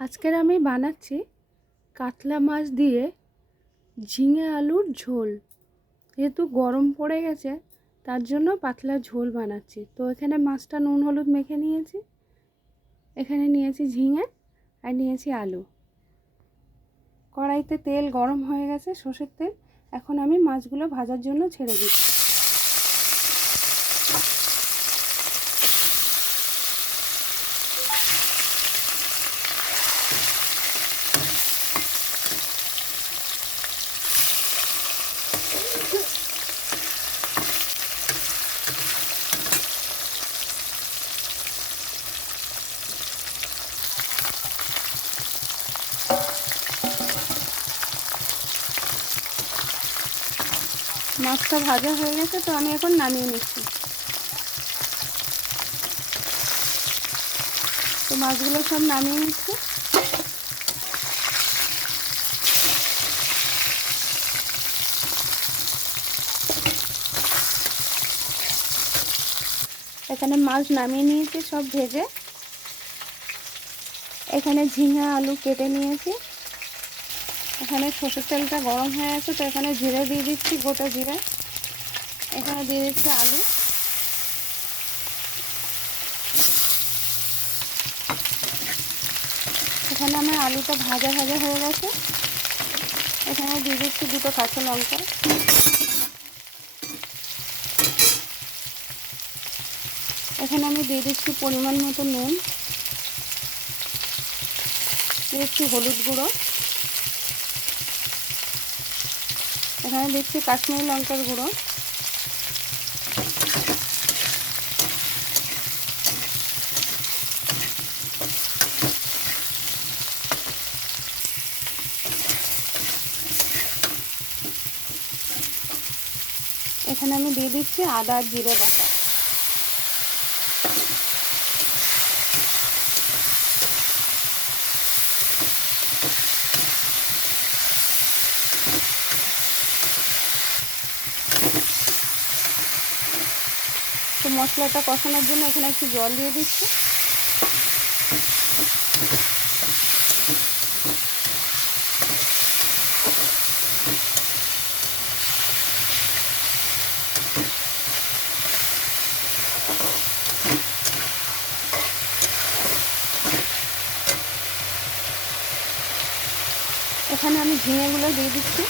আজকের আমি বানাচ্ছি কাতলা মাছ দিয়ে ঝিঙে আলুর ঝোল। যেহেতু গরম পড়ে গেছে, তার জন্য পাতলা ঝোল বানাচ্ছি। তো এখানে মাছটা নুন, হলুদ মেখে নিয়েছি। এখানে নিয়েছি ঝিঙে আর নিয়েছি আলু। কড়াইতে তেল গরম হয়ে গেছে, সর্ষের তেল। এখন আমি মাছগুলো ভাজার জন্য ছেড়ে দিচ্ছি। মাছটা ভাজা হয়ে গেছে, তো আমি এখন নামিয়ে নিচ্ছি। তো মাছগুলো সব নামিয়ে নিচ্ছি। এখানে মাছ নামিয়ে নিয়েছি, সব ভেজে। এখানে ঝিঙা আলু কেটে নিয়েছি। এখানে সর্ষের তেলটা গরম হয়ে গেছে, তো এখানে জিরে দিয়ে দিচ্ছি, গোটা জিরে। এখানে দিয়ে দিচ্ছি আলু। এখানে আমার আলুটা ভাজা ভাজা হয়ে গেছে। এখানে দিয়ে দিচ্ছি দুটো কাঁচা লঙ্কা। এখানে আমি দিয়ে দিচ্ছি পরিমাণ মতো নুন। দিয়ে দিচ্ছি হলুদ গুঁড়ো। এখানে দিচ্ছি কাশ্মীরি লঙ্কার গুঁড়ো। এখানে আমি দিয়ে দিচ্ছি আদা জিরে বাটা। তো মশলাটা কষানোর জন্য এখানে একটু জল দিয়ে দিচ্ছি। এখানে আমি ঝিঙেগুলো দিয়ে দিচ্ছি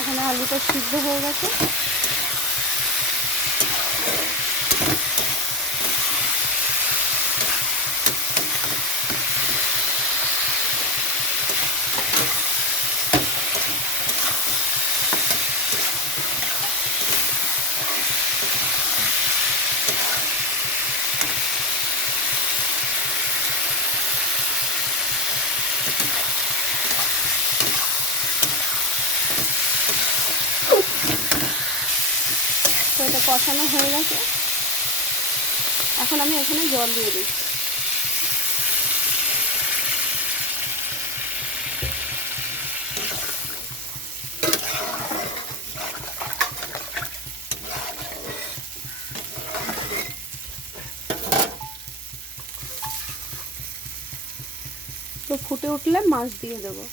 এখানে আলুটা সিদ্ধ হয়ে গেছে। এটা কষানো হয়ে গেছে। এখন আমি এখানে জল দিয়ে দিচ্ছি। তো ফুটে উঠলে মাছ দিয়ে দেবো।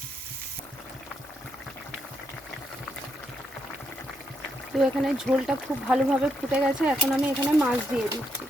তো এখানে ঝোলটা খুব ভালোভাবে ফুটে গেছে এখন আমি এখানে মাছ দিয়ে দিচ্ছি।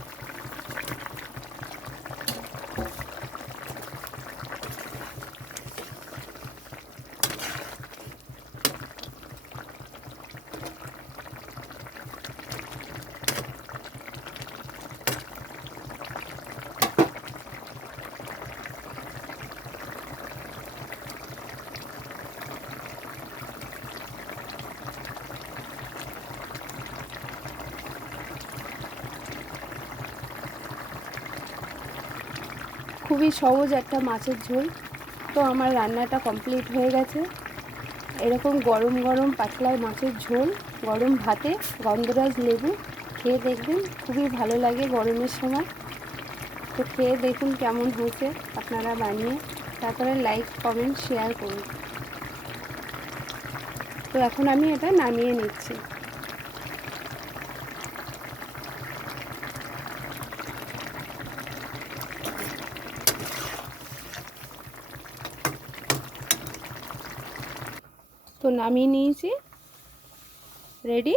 খুবই সহজ একটা মাছের ঝোল। তো আমার রান্নাটা কমপ্লিট হয়ে গেছে। এরকম গরম গরম পাতলায় মাছের ঝোল, গরম ভাতে গন্ধরাজ লেবু খেয়ে দেখবেন, খুবই ভালো লাগে গরমের সময়। তো খেয়ে দেখুন কেমন হয়েছে আপনারা বানিয়ে। তারপরে লাইক কমেন্ট শেয়ার করুন। তো এখন আমি এটা নামিয়ে নিচ্ছি। তো নামিয়ে নিয়েছি। রেডি